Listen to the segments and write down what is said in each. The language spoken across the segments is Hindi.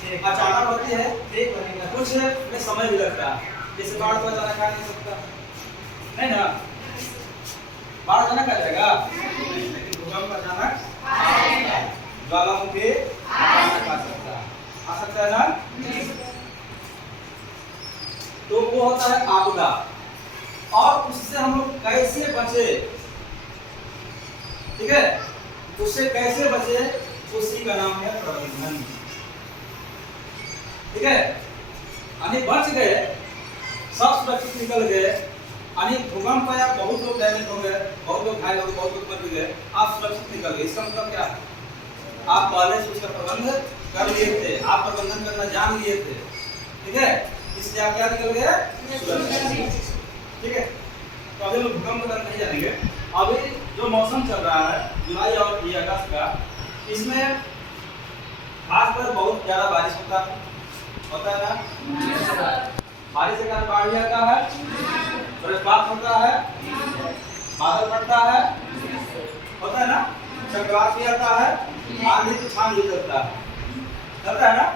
अचानक होती है, ठीक बनेगा, कुछ में समय भी लगता है। जैसे बाढ़ तो अचानक आ नहीं सकता, नहीं ना, बाढ़ अचानक आ जाएगा, लेकिन भूकंप अचानक ज्वालामुखी आ सकता है ना। तो वो होता है आपदा, और उससे हम लोग कैसे बचे, ठीक है, उससे कैसे बचे, उसी का नाम है प्रबंधन, ठीक है। यानी बच गए, सब सुरक्षित निकल गए, यानी भूकंप आया, बहुत लोग डैमेज हो गए, बहुत लोग घायल हो गए, बहुत लोग मर गए, आप सुरक्षित निकल गए। इसका मतलब क्या है, आप पहले से उसका प्रबंधन कर लिए थे, आप प्रबंधन करना जान लिए थे, ठीक है, इसलिए आप क्या निकल गए, सुरक्षित, ठीक है। तो अभी लोग भूकंप का नहीं जानेंगे। अभी जो मौसम चल रहा है जुलाई और ये अगस्त का, इसमें खासकर बहुत ज्यादा बारिश होता है ना, बारिश के कारण बाढ़ भी आता है, वज्रपात होता है, बादल फटता है, होता है ना, चक्रवात भी आता है, आंधी तूफान भी चलता है ना,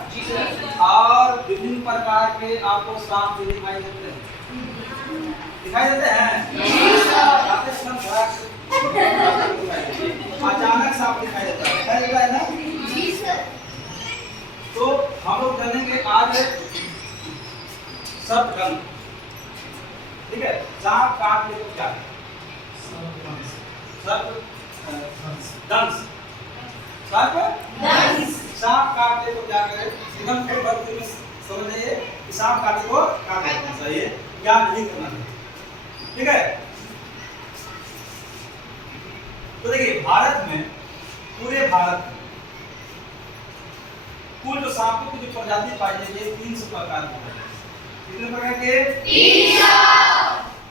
और विभिन्न प्रकार के आपको सांप भी दिखाई देते हैं, अचानक सांप दिखाई देता है ना। तो हम लोग जानेंगे आज सर्पदंश, ठीक है, सांप काटने को क्या है, सर्पदंश, सांप काटने को क्या करे, एकदम को बात में समझ जाइए कि सांप काटने को क्या करना चाहिए, क्या नहीं करना चाहिए, ठीक है। तो देखिए भारत में, पूरे भारत में कुल जो सांपों की जो प्रजाति पाई जाती है 300 प्रकार की, कितने प्रकार के,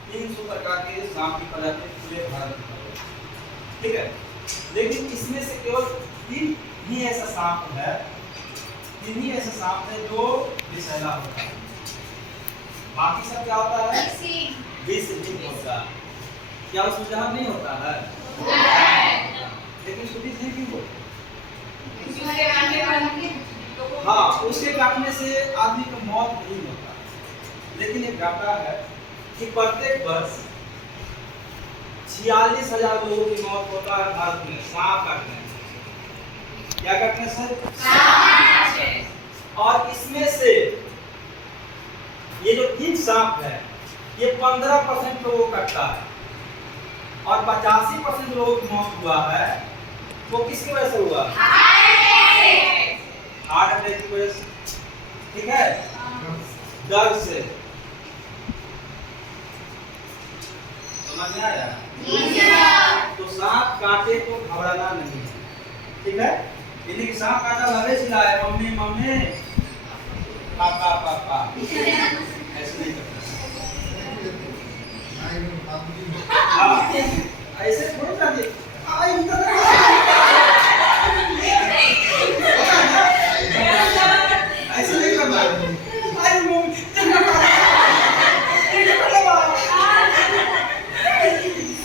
300 प्रकार के सांप की प्रजाति पूरे भारत में, ठीक है। लेकिन इसमें से केवल 3 ही ऐसा सांप है, 3 ही ऐसा सांप है जो विषैला होता है, बाकी सब क्या होता है, विषरहित होता है। क्या उसमें जहर नहीं होता है, लेकिन उसको विष नहीं क्यों बोलते, हाँ, उसके काटने से आदमी को मौत नहीं होता, लेकिन एक डाटा है कि प्रत्येक वर्ष 46,000 लोगों की मौत होता है भारत में सांप काटने से। क्या काटने से? और इसमें से ये जो 3 सांप है ये 15% लोगों को काटता है, और 85% लोगों की मौत हुआ है वो किसकी वजह से हुआ, हार्ट अटैक की वजह से, ठीक है, दर्द से, समझ में आया। तो सांप काटे तो घबराना नहीं है, ठीक है, यदि सांप काटा लगे चिल्लाए मम्मी मम्मी पापा पापा, ऐसे नहीं करना, ऐसे थोड़ी जाती ऐसे नहीं करना,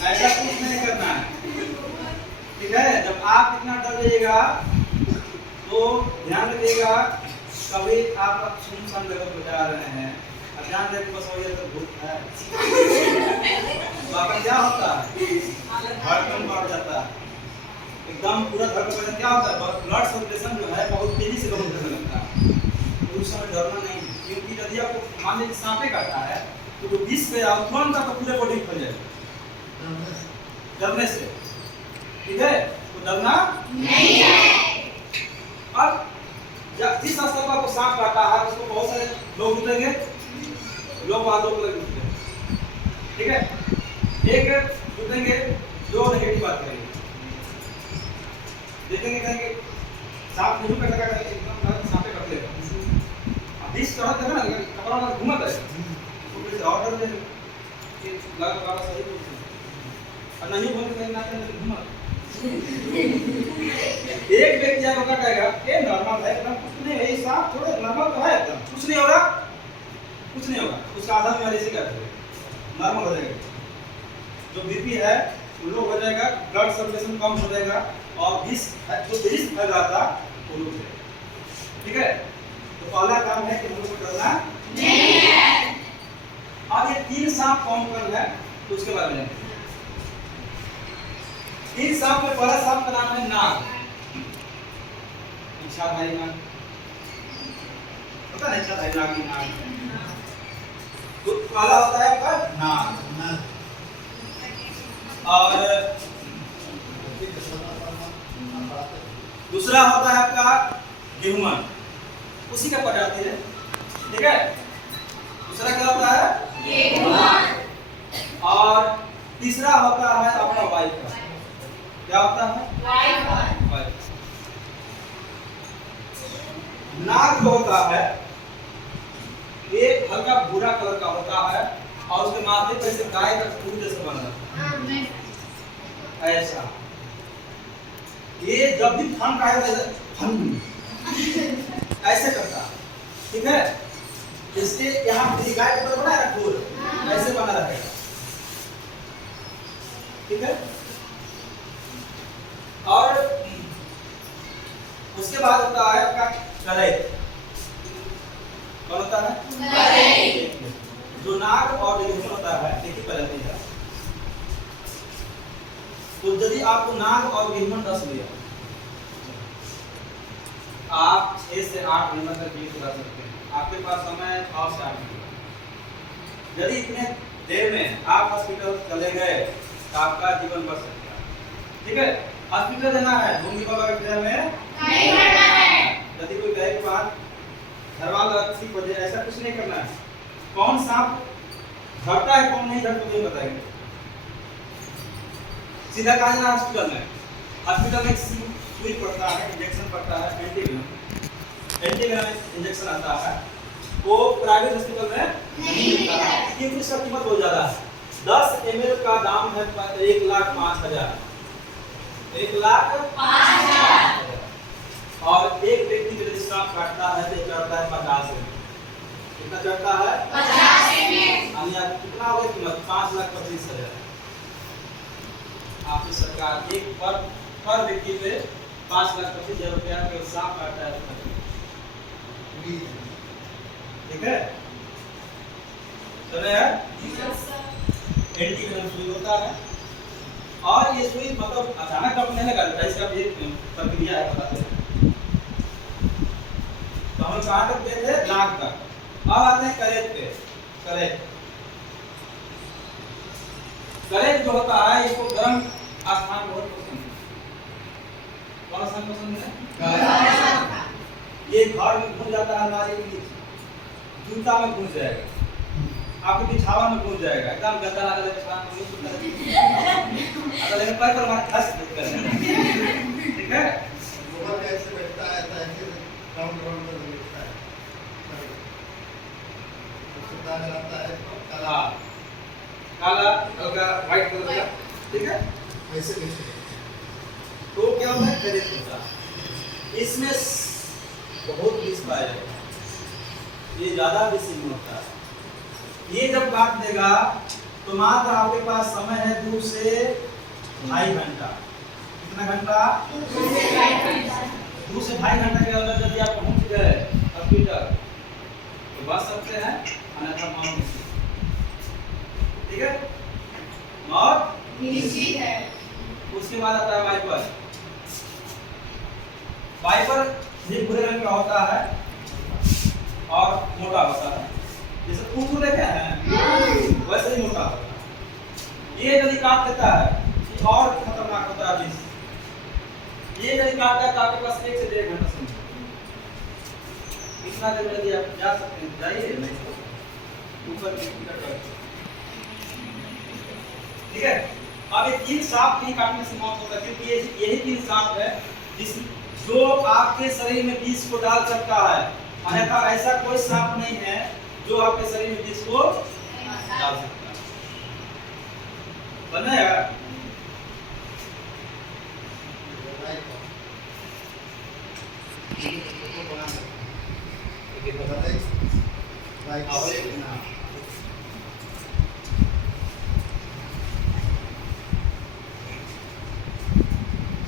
ऐसा कुछ नहीं करना, ठीक है। जब आप इतना डर जाइएगा तो ध्यान रखिएगा, कभी आप सुनसान जगह पर जा रहे हैं, ध्यान रखिए बस हो तो भूत है, तो क्या होता है, धड़कन बढ़ जाता है, एकदम पूरा धड़कन क्या होता है, ब्लड सर्कुलेशन जो है बहुत तेजी से काम करने लगता है। तो उस समय डरना नहीं, क्योंकि यदि आपको मान लीजिए सांपे काटा है तो जो विष गया तुरंत आपको पूरे बॉडी फैल जाएगा डरने से, ठीक है, तो डरना नहीं है। अब जब जिस स्थल पर आपको सांप काटा है उसको बहुत सारे लोग जुटेंगे, लोग वालों को लगेंगे, ठीक है, एक जुटेंगे जो नेगेटिव बात करेंगे, देखेंगे कहेंगे सांप नहीं काटा काटा एकदम सांपे काट लेगा, अब बीच चढ़त है ना कपड़ा में घूमत है तो फिर ऑर्डर दे कि लगा लगा सही बोल और नहीं बोल के ना करें घूमत एक व्यक्ति आकर कहेगा ये नॉर्मल है एकदम कुछ नहीं है, सांप थोड़ा नॉर्मल तो है एकदम कुछ नहीं होगा, कुछ नहीं होगा, उसका आधा बीमारी से क्या करेगा नॉर्मल हो जाएगा, जो बीपी है वो लो हो जाएगा, ब्लड सर्कुलेशन कम हो जाएगा और विष जो विष फैल रहा था वो रुक जाएगा, ठीक है। आराम है कि हमको डरना नहीं है। अब ये 3 सांप कौन कौन है तो उसके बारे में 3 सांप में पहला सांप का नाम है नाग। इच्छा भाई नाग, पता नहीं इच्छा भाई नाग तो पहला होता है आपका नाग। और दूसरा होता है आपका गेहूं, उसी का प्रजाति है, ठीक है। दूसरा क्या होता है गेहूं। और तीसरा होता है आपका वाइपर। क्या होता है वाइपर। नाग जो होता है ये हल्का भूरा कलर का होता है और उसके माथे पर से गाय का खून जैसा बना है ऐसा। ये जब भी फन आएगा फन ऐसे करता है, ठीक है। इसके यहाँ गाय का बना है खून ऐसे बना रहेगा, ठीक है। और उसके बाद होता है आपका करैत। कौन होता है करैत। जो नाग और गेहूं होता है देखिए पहले है। तो यदि आपको नाग और गेहूं डस लिया आप 6 से 8 महीने तक जीवित रह सकते हैं। आपके पास समय 6 से 8 महीने। यदि इतने देर में आप हॉस्पिटल चले गए तो आपका जीवन बच सकता है, ठीक है। हॉस्पिटल जाना है, भूमि बाबा के घर में नहीं रहना है। यदि कोई कहे कि बात घर वाला ठीक हो जाए ऐसा कुछ नहीं करना है। कौन सांप झड़ता है कौन नहीं झड़ता ये बताएंगे। सीधा कहा जाना हॉस्पिटल में। हॉस्पिटल में सुई पड़ता है, इंजेक्शन पड़ता है, एंटीवेनम इंजेक्शन आता है। वो प्राइवेट हॉस्पिटल में नहीं मिलता है क्योंकि इसका कीमत बहुत ज्यादा है। 10 ml का दाम है 1,05,000। 1,05,000 और एक व्यक्ति के यदि सांप काटता है तो चढ़ता है 50 ml। कितना चढ़ता है 50 ml। कितना हो गया कीमत 5,25,000। आपकी सरकार एक पर व्यक्ति पे 5,25,000 रुपया के सांप काटता है, ठीक है। समय है एंटीवेनम सुई होता है और ये सुई मतलब अचानक कब नहीं लगता है, इसका भी एक प्रक्रिया है बताते हैं। तो हम कहाँ तक गए थे नाक तक। अब आते हैं करैत पे। करैत जो होता है इसको गर्म स्थान बहुत पसंद है। कौन सा पसंद है? ये घर में घुस जाता है, हमारे जूता में घुस जाएगा, आपके बिछावा में घुस जाएगा, एकदम गंदा लगा बिछावा में घुस जाएगा। अगर लेकिन पैर पर हमारे फंस कर, ठीक है। गोबर कैसे बैठता है ऐसे राउंड राउंड में बैठता है, सुधा रहता है काला काला हल्का व्हाइट कलर का, ठीक है। ऐसे कैसे तो क्या होता है करैत होता है। इसमें बहुत विष पाया जाता है, ये ज्यादा विष नहीं होता है। ये जब काट देगा तो मात्र आपके पास समय है 2 से 2.5 घंटा। कितना घंटा? 2 से 2.5 घंटा के अंदर यदि आप पहुंच गए हॉस्पिटल तो बच सकते हैं, अन्यथा मौत निश्चित, ठीक है। मौत निश्चित है। उसके बाद आता है वाइपर। वाइपर ये भूरे रंग का होता है और मोटा होता है, जैसे कुकुर देखे हैं वैसे ही मोटा होता है। ये यदि काट देता है और खतरनाक होता है विष। ये यदि काटता है तो आपके पास 1 से 1.5 घंटा समय। इतना देर में यदि आप जा सकते हैं जाइए, नहीं तो ऊपर ठीक है। अब ये 3 सांप नहीं काटने से मौत होता है क्योंकि यही 3 सांप है जो आपके शरीर में विष को डाल सकता है, अन्यथा ऐसा कोई सांप नहीं है जो आपके शरीर में विष को डाल सकता है। बना है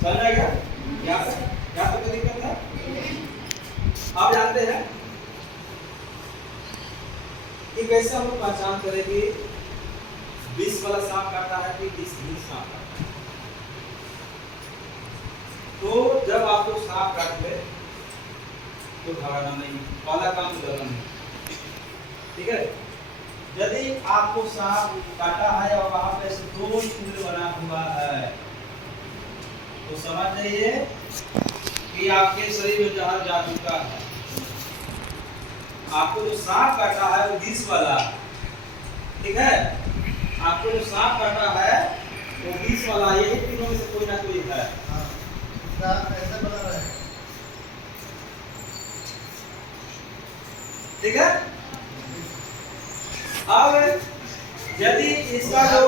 समझ आएगा? यहाँ तक कोई दिक्कत है? आप जानते हैं कि कैसे हम लोग पहचान करें कि विष वाला सांप काटा है कि विषहीन सांप काटा है। तो जब आप लोग सांप काट ले तो घबराना नहीं, पहला काम तो डरना नहीं, ठीक है। यदि आपको सांप काटा है और वहां पे से 2 छिद्र बना हुआ है तो समझ जाइए कि आपके शरीर में जहर जा चुका है। आपको जो सांप काटा है वो विष वाला, ठीक है। आपको जो सांप काटा है वो विष वाला, यही तीनों में से कोई ना कोई है। हाँ, इसका ऐसे बना रहा है। ठीक है। अब यदि इसका जो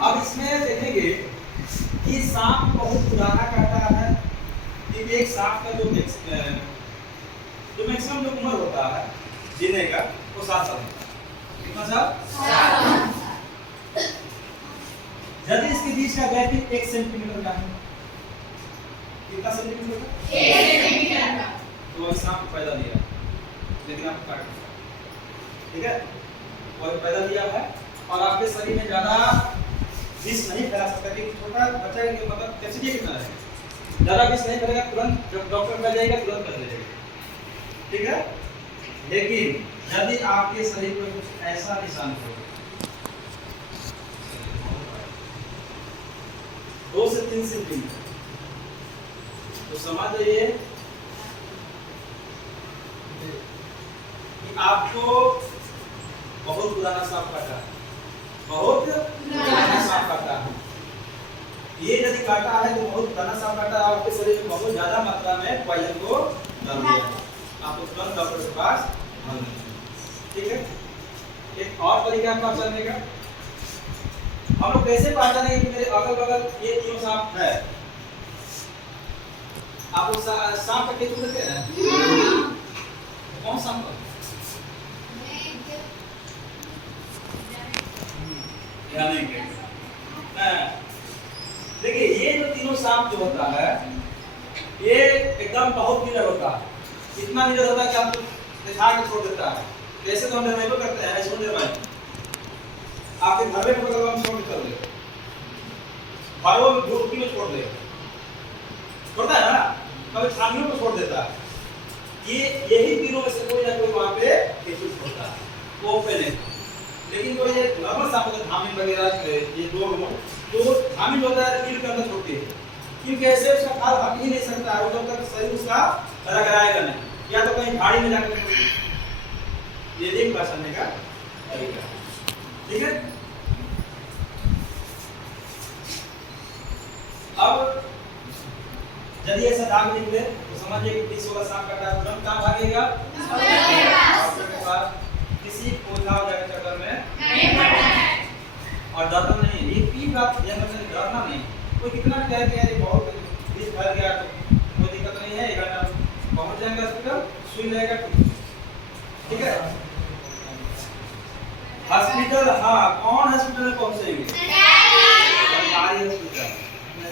अब इसमें देखेंगे कि सांप बहुत पुराना काटा है, कि एक सांप का जो मैक्सिमम जो उम्र होता है जीने का वो 7 साल होता है। कितना साल? यदि इसके बीच का गैप 1 सेंटीमीटर का है, कितना सेंटीमीटर का? 1 सेंटीमीटर का। तो वही सांप पैदा लिया, लेकिन आप काट दिया, ठीक है। वही पैदा लिया है और आपके शरीर में ज्यादा विष नहीं फैला सकता, कि छोटा बच्चा के मतलब कैपेसिटी कितना है, ज्यादा विष नहीं फैलेगा, तुरंत जब डॉक्टर मिल जाएगा तुरंत कर लेगा, ठीक है। लेकिन यदि आपके शरीर पर कुछ ऐसा निशान हो 2 से 3 सेंटीमीटर, तो समझ जाइए कि आपको बहुत पुराना सांप काटा है, बहुत पुराना सांप काटा है। ये यदि काटा है तो बहुत पुराना सांप काटा है, आपके शरीर में बहुत ज्यादा मात्रा में पॉइजन को डाल दिया है, आपको तुरंत डॉक्टर के पास आना है, ठीक है। एक और तरीका है पहचानने का, हम लोग कैसे पहचानेंगे कि मेरे अगल बगल ये तीनों सांप है। आप लोग सांप का केतु देखते हैं? कौन सांप का? देखिए ये जो तीनों सांप जो होता है ये एकदम बहुत निडर होता है, इतना निडर होता है कि आपको दिखा के छोड़ देता है। जैसे तो हम निर्माण करते हैं ऐसे निर्माण आपके घर में पकड़ हम छोड़ कर दे, घरों में झोपड़ी में छोड़ दे, छोड़ता है ना, कभी छानियों में छोड़ देता है। ये यही तीनों में से कोई ना कोई वहां पे केचुल छोड़ता है, वो पे नहीं। लेकिन जो ये नॉर्मल सांप होता है धामिन वगैरह ये दो तो धामिन होता है कील के अंदर छोड़ती है, क्योंकि ऐसे उसका खाल हट ही नहीं सकता है, वो जब तक शरीर उसका रगड़ाएगा नहीं, या तो कहीं झाड़ी में जाकर ये एक पहचानने का तरीका, ठीक है। अब यदि ऐसा दाग निकले तो समझिए कि 20 वाला सांप काटा है, तुरंत कहाँ भागेगा? डॉक्टर के पास, किसी पौधा जाकर चक्कर में नहीं पड़ना है और डरना नहीं है। ये बात ये मतलब डरना नहीं, कोई कितना भी कहे कि यार बहुत विष फैल गया तो कोई दिक्कत नहीं है, 1 घंटा पहुंच जाएंगे हॉस्पिटल, सुई रहेगा, ठीक है। हॉस्पिटल, हाँ कौन हॉस्पिटल में पहुंचेंगे? सरकारी हॉस्पिटल,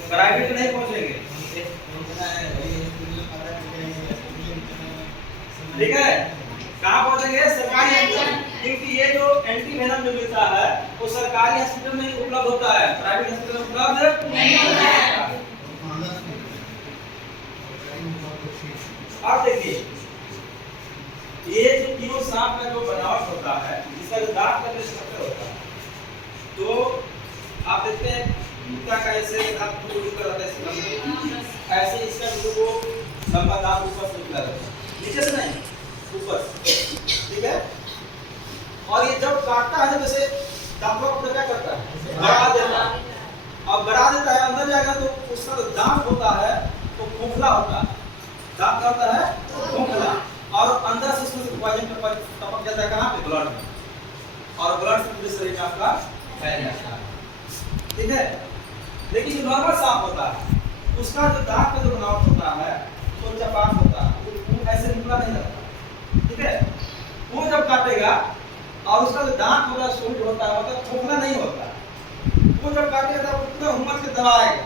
प्राइवेट नहीं पहुंचेंगे, ठीक है। कहाँ पहुंचेंगे? सरकारी हॉस्पिटल, क्योंकि ये जो एंटी वेनम जो मिलता है वो सरकारी हॉस्पिटल में उपलब्ध होता है, प्राइवेट हॉस्पिटल में उपलब्ध नहीं होता है। अब देखिए ये जो तीनों सांप का जो बनावट होता है, इसका जो दांत का स्ट्रक्चर होता है, तो आप देखते हैं कुत्ता का ऐसे दांत ऊपर रहता है, ऐसे इसका जो लंबा दांत ऊपर से निकला रहता है, नीचे से नहीं ऊपर, ठीक है। और ये जब काटता है जैसे दांतों को क्या करता है? गड़ा देता है, अब गड़ा देता है अंदर जाएगा तो उसका जो दांत होता है वो खोखला होता है, दांत क्या होता है? खोखला, और अंदर से उसमें पॉइजन टपक जाता है, कहाँ पे? ब्लड में, और ब्लड से पूरे शरीर में आपका फैल जाता है, ठीक है। लेकिन जो नॉर्मल सांप होता है उसका जो दांत का जो बनावट होता है वो चपाट होता है, वो ऐसे निकला नहीं रहता, ठीक है। वो जब काटेगा और उसका जो दांत होगा सॉलिड होता है, मतलब खोखला नहीं होता, वो जब काटेगा तो पूरा हिम्मत से दबाएगा,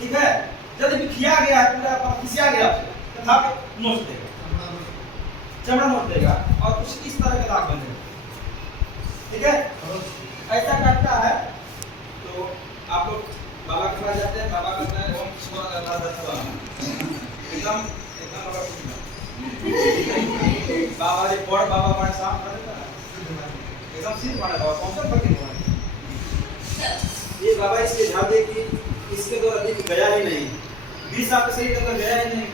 ठीक है। यदि खिया गया है पूरा खिसिया गया तो खा के नोच देगा, चमड़ा मोड़ देगा और कुछ इस तरह का दाग बनेगा। ठीक है, ऐसा करता है तो आप लोग बाबा के पास जाते हैं, बाबा कहते हैं ओम एकदम एकदम बाबा रे बड़ बाबा बड़ साफ कर देता है, एकदम सीध बना बाबा कौन सा फकीर बना। ये बाबा इसके ध्यान दे कि इसके द्वारा अधिक गया ही नहीं, 20 आपके शरीर के अंदर गया ही नहीं।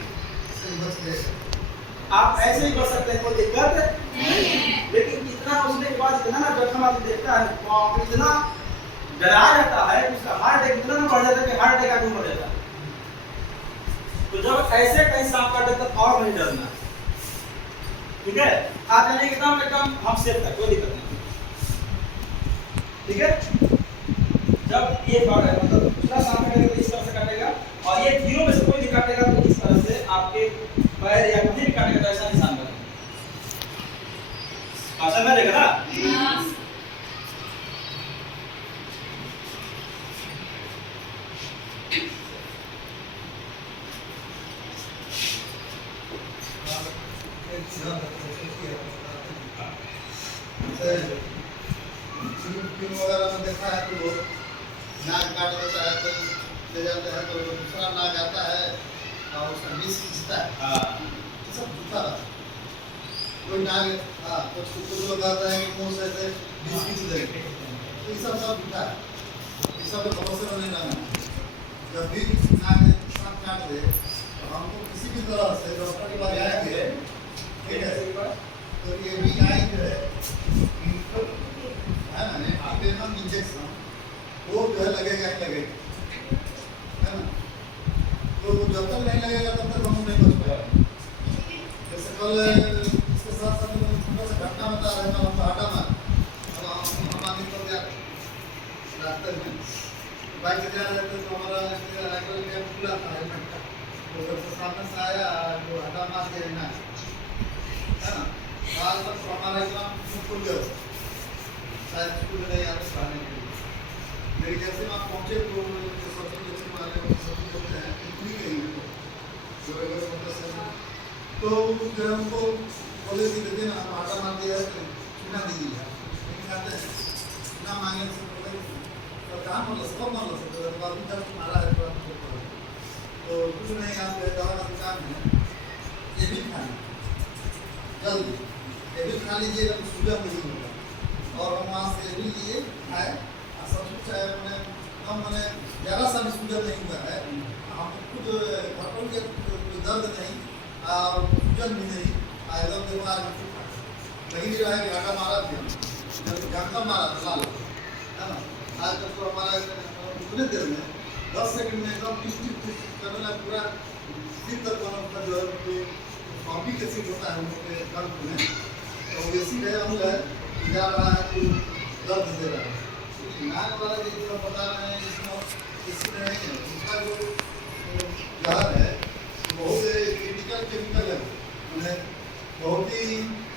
आप ऐसे ही बच सकते हैं, कोई दिक्कत नहीं। लेकिन इतना उसने के बाद इतना ना जख्म आदमी देखता है, वो इतना डरा जाता है, उसका हार्ट अटैक इतना ना बढ़ जाता है कि हार्ट अटैक आदमी मर जाता है। तो जब ऐसे कहीं सांप काट देता तो और नहीं डरना। ठीक है, आप यानी एकदम एकदम हम सेफ है, कोई दिक्कत नहीं। ठीक है, जब ये काट है मतलब दूसरा सांप काटेगा इस तरह से काटेगा, और ये तीनों में से कोई भी काटेगा तो इस तरह से आपके पैर या कहीं भी काटेगा तो ऐसा निशान बनेगा। समझ में आएगा ना? वगैरह में देखा है तो लोग नाक काट देता है तो ले जाते हैं तो दूसरा नाक आता है और उसका विष खींचता है। ये सब झूठा है। कोई नाक कुछ लोग आता है कि मुंह से ऐसे विष खींच देंगे, तो ये सब झूठा है। ये सब भरोसे में नहीं रहना। जब भी नाक सांप काट दे तो हमको किसी भी तरह से डॉक्टर के पास जाएंगे, ठीक है, तो ये भी आई जो है ना एंटीवेनम इंजेक्शन वो जो है लगेगा ही लगेगा, है ना। तो जब तक नहीं लगेगा तब तक हम नहीं बच पाएंगे। जैसे कल इसके साथ साथ थोड़ा सा घटना बता रहे थे हम हाटा में, हम आगे तो गया रास्ते में बाइक से जा रहे थे तो हमारा राइफल कैंप खुला था हेलमेट का, तो जब से सामने से आया जो हाटा मार के ना, है ना, आज तक हमारा इतना खुल गया शायद स्कूल नहीं आते पढ़ाने के लिए। मेरी जैसे आप पहुँचे तो सब्जी जैसे वाले सब्जी होते हैं इतनी गई जो तो जो हमको बोले कि देखिए ना हम आटा मार दिया है तो चुना दीजिए, लेकिन कहते हैं चुना मांगे से बोले तो कहाँ मतलब सब मान लो सकते हैं, अभी जब मारा है तो कुछ नहीं, आप दवा का दुकान है ये भी खाना जल्दी ये भी खा लीजिएगा तो सुबह में ही होगा। और हम वहाँ से भी लिए खाए, सब कुछ मैंने कम मैंने ज़्यादा सा भी सूजन नहीं हुआ है, हम खुद घटों के दर्द नहीं और सूजन भी नहीं, एकदम बीमार कहीं भी रहा कि आटा मारा भी हम घंटा मारा था लाल, है ना। आज तक तो हमारा उतने देर में 10 सेकंड में एकदम डिस्ट्रिक्ट करना पूरा सिर तक का जो है कॉपी के सीट होता है उनके दर्द में, तो वैसी है हम जा रहा है तो दर्द दे रहा है। नाक वाला जो बता रहे हैं इसमें इसी नहीं है, इसका जो जहर है बहुत क्रिटिकल केमिकल है, उन्हें बहुत ही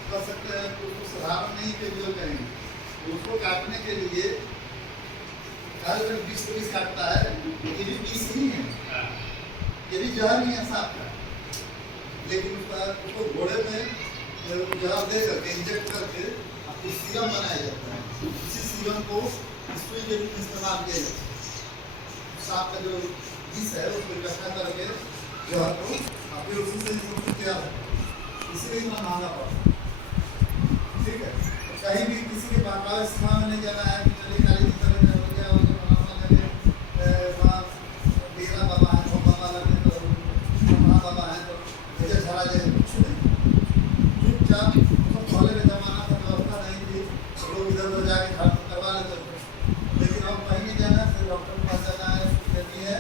कर सकते हैं तो उसको साधारण नहीं केमिकल कहेंगे, तो उसको काटने के लिए विष काटता है, ये भी विष ही है, ये भी जहर नहीं है सांप का, लेकिन उसको घोड़े में जहर दे करके इंजेक्ट करके आपको सीरम बनाया जाता है, इसी सीरम को सुई के रूप में इस्तेमाल किया जाता है। सांप का जो विष है उसको इकट्ठा करके जहर को फिर उसी से तैयार होता है, इसलिए इतना महंगा पड़ता है। ठीक है, कहीं भी किसी के पास स्थान में नहीं जाना है, काली की तरह डेरा बाबा है तो बाबा लगे तो बाबा है तो मुझे झरा जाए कुछ नहीं, चुपचाप पहले में जमाना था व्यवस्था नहीं थी, लोग इधर उधर जाके करवा लेते थे, लेकिन अब कहीं नहीं जाना है, डॉक्टर के पास जाना है, लेनी है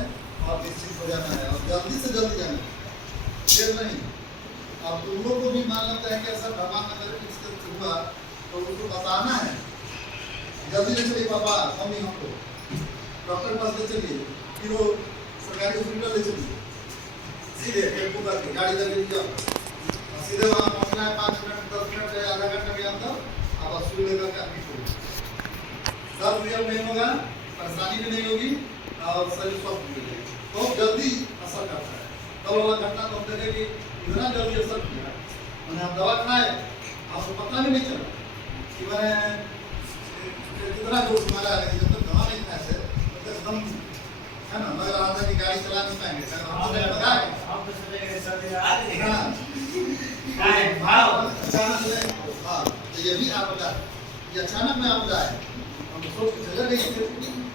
और निश्चित हो जाना है और जल्दी से जल्दी जाना है, देर नहीं। अब तुम लोग को भी मान लेते हैं कि ऐसा भगवान अगर किसी हुआ तो उसको बताना है, जल्दी ले चलिए पापा मम्मी हमको डॉक्टर के पास ले चलिए, फिर वो सरकारी हॉस्पिटल ले चलिए, सीधे टेम्पो करके गाड़ी करके जाओ सीधे वहाँ पहुँचना है, 5 मिनट 10 मिनट या आधा घंटा के अंदर आप सुई लेकर के आपकी छोड़ दर्द भी अब नहीं होगा, परेशानी भी नहीं होगी और शरीर स्वस्थ भी रहेगा, बहुत जल्दी असर करता है। कल वाला घटना तो हम देखें कि इतना जल्दी असर किया मैंने आप दवा खाए, आपको पता भी नहीं चला कि मैंने कितना जोश मारा है, लेकिन जब तक दवा नहीं खाए थे तब तक एकदम है ना, लग रहा था कि गाड़ी चला नहीं पाएंगे। सर हमसे पता है अचानक से, हाँ तो ये भी आपदा, ये अचानक में आपदा है। हम तो सोच के चले नहीं थे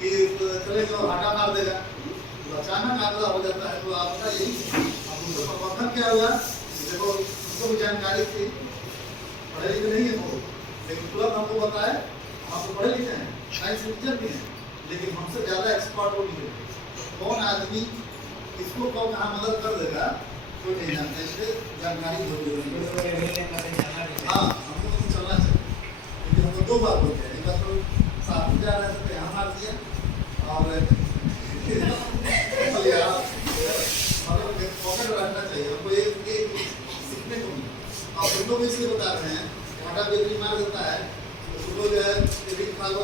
कि चले तो हाटा मार देगा, तो अचानक आपदा हो जाता है। तो आपदा यही अब उनका प्रबंधन क्या हुआ, देखो उनको भी जानकारी थी, पढ़े लिखे नहीं है वो, लेकिन तुरंत हमको बताए। हम तो पढ़े लिखे हैं, साइंस टीचर भी हैं, लेकिन हमसे ज़्यादा एक्सपर्ट वो नहीं है। कौन आदमी किसको कब कहाँ मदद कर देगा कोई नहीं जानता, इसलिए जानकारी जरूरी है। हाँ हमको तो चलना चाहिए, क्योंकि हमको दो बार हो गया, एक बार तो साथ में जा रहे थे तो यहाँ मार दिया, और पॉकेट रखना चाहिए हमको, एक सीखने को मिला। और हम लोग इसलिए बता रहे हैं कि हटा बेबी मार देता है तो सुबह जो है बेबी खा लो,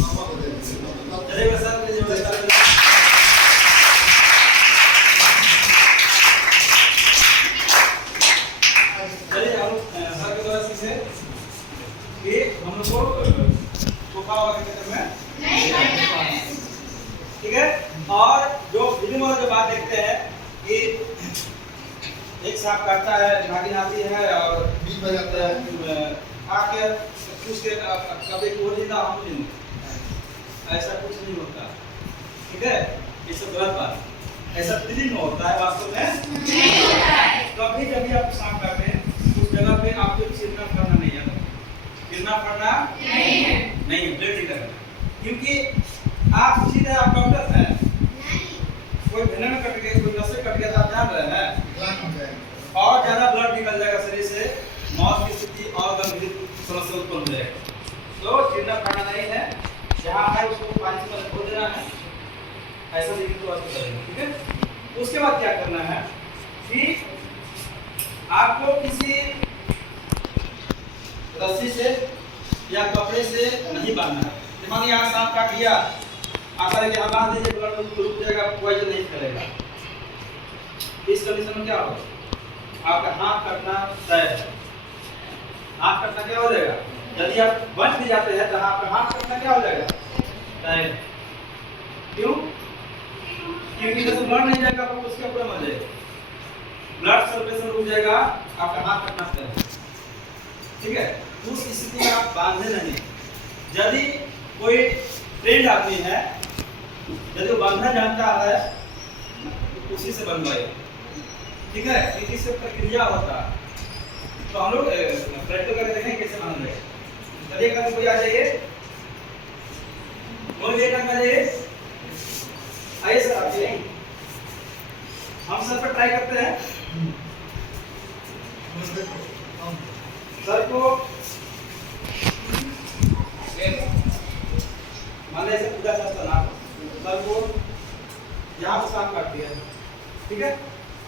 मामा को दे चलेगा सर, चलिए हम सर के द्वारा सीखे कि हम लोग को सोफा वगैरह के चक्कर में नहीं पड़ना है, ठीक है। और जो फिल्म और जो बात देखते हैं कि एक सांप काटता है, नागिन आती है और बीच में जाता है, आके उसके कभी वो जिंदा हम जिंदा, ऐसा कुछ नहीं होता, ठीक है। ये सब गलत बात, ऐसा फिल्म में होता है, वास्तव में नहीं होता है। कभी जब भी आप सांप काटते हैं उस जगह पे आपको चिरना फड़ना नहीं है, चिरना फड़ना नहीं है, ब्लड नहीं करना, क्योंकि आप सीधे आप डॉक्टर हैं, कोई भेना में कट गया, कोई नस से कट गया तो आप जान रहे हैं, और ज्यादा ब्लड निकल जाएगा शरीर से, मौत की स्थिति और गंभीर समस्या उत्पन्न हो जाएगी। तो चिरना फड़ना नहीं है, जहाँ है उसको पानी से धो देना है, ऐसा लेकिन तो आपको करेंगे, ठीक है। उसके बाद क्या करना है कि आपको किसी रस्सी से या कपड़े से नहीं बांधना है। मानिए यहाँ सांप काट लिया, आप अगर यहाँ बांध दीजिए, ब्लड रुक जाएगा, पॉइजन नहीं फैलेगा। इस कंडीशन में क्या होगा, आपका हाथ कटना तय है। हाथ कटना क्या हो जाएगा, यदि आप बच भी जाते हैं तो आपका हाथ कटना क्या हो जाएगा, तय। क्यों? क्योंकि जैसे ब्लड नहीं जाएगा वो उसके ऊपर मर जाएगा, ब्लड सर्कुलेशन रुक जाएगा, आपका हाथ कटना तय है, ठीक है। उस स्थिति में आप बांधे नहीं। यदि कोई ट्रेंड आदमी है, यदि वो बांधना जानता है तो उसी से बनवाए, ठीक है। क्योंकि इससे प्रक्रिया होता है, तो हम लोग प्रैक्टिकल करके देखें कैसे बांध रहे हैं। चलिए कल कोई आ जाइए, कोई बेटा में जाइए, आइए सर आप जाइए, हम सर पर ट्राई करते हैं। सर को मान ऐसे पूरा चलता ना, सर को यहाँ पर सांप काट दिया, ठीक है,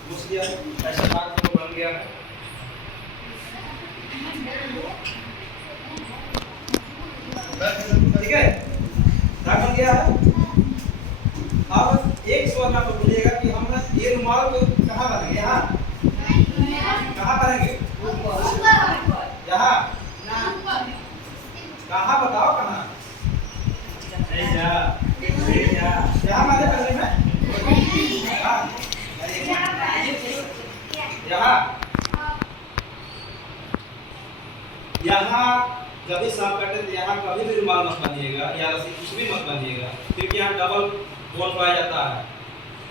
घुस गया, ऐसा दाग तो बन गया है, ठीक है, दाग बन गया है। अब एक सवाल आपको बोलिएगा कि हम ये रुमाल को कहाँ बनेंगे, यहाँ कहाँ बनेंगे, यहाँ कहाँ बताओ, कहाँ यहाँ मारे पहले में, यहाँ जब सांप काटे तो यहाँ कभी भी रुमाल मत बांधिएगा या रस्सी कुछ भी मत बांधिएगा, क्योंकि यहाँ डबल बोन पाया जाता है,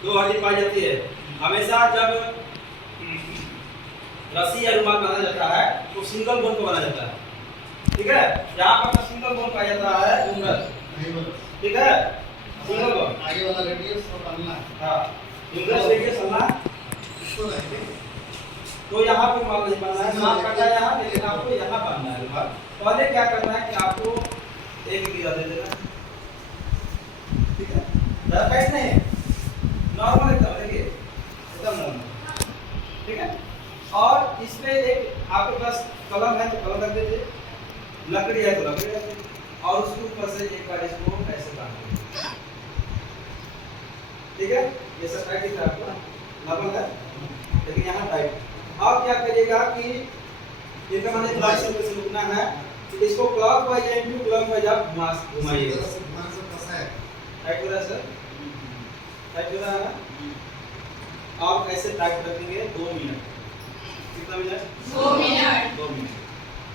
दो हड्डी पाई जाती है। हमेशा जब रस्सी या रुमाल बांधा जाता है तो सिंगल बोन को बना जाता है, ठीक है। यहाँ पर सिंगल बोन पाया जाता है, ठीक है, सिंगल बोन आगे वाला रेडियस और पन्ना, हाँ इंग्लिश रेडियस पन्ना, इसको नहीं तो यहाँ पे रुमाल नहीं बांधना है, सांप काटा यहाँ, लेकिन आपको यहाँ बांधना है रुमाल। पहले क्या करना है कि आपको एक गिरा दे देना, ठीक है, ज़्यादा टाइट नहीं, नॉर्मल एकदम, देखिए एकदम नॉर्मल, ठीक है। और इसमें एक आपके पास कलम है तो कलम रख दीजिए, लकड़ी है तो लकड़ी रख दीजिए, और उसके ऊपर से एक बार इसको ऐसे बांध दीजिए, ठीक है। ये सब टाइट दिख रहा है आपको, नॉर्मल है, लेकिन यहाँ टाइट, अब क्या करिएगा कि इनका मैंने ब्लड सर्कुलेशन रुकना है, तो इसको क्लॉकवाइज एंटी क्लॉकवाइज आप घुमाइए। तरह से घुमाने से फंसा है। टाइट हो रहा है सर, टाइट हो रहा है। आप ऐसे टाइट रखेंगे 2 मिनट। कितना minute? 2 minute. 2 minute.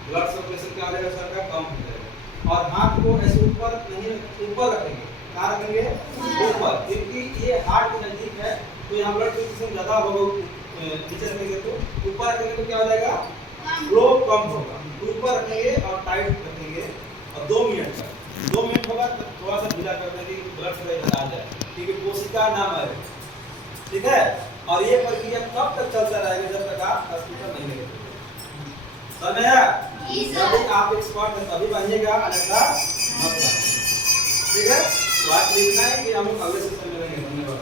Blood circulation क्या हो जाएगा सर का, कम हो जाएगा। और हाथ को ऐसे ऊपर नहीं, ऊपर रखेंगे। कहाँ रखेंगे? ऊपर, क्योंकि ये हार्ट के नजदीक है, तो यहाँ ब्लड सर्कुलेशन ज्यादा होगा। नीचे रखेंगे तो, ऊपर रखेंगे तो क्या हो जाएगा? फ्लो कम होगा। ऊपर रखेंगे और टाइट रखेंगे और 2 मिनट तक। 2 मिनट होगा तो थोड़ा सा ढीला कर देंगे कि ब्लड सर्कुलेशन आ जाए, क्योंकि कोशिका ना मरे। ठीक है? और ये प्रक्रिया तब तक चलता रहेगा जब तक आप हॉस्पिटल नहीं गए। समझ में आया? यदि आप एक्सपर्ट हैं तभी बनिएगा, अन्यथा मत बनिए। ठीक है? तो आज इतना है कि हम लोग अगले सेशन में मिलेंगे। धन्यवाद।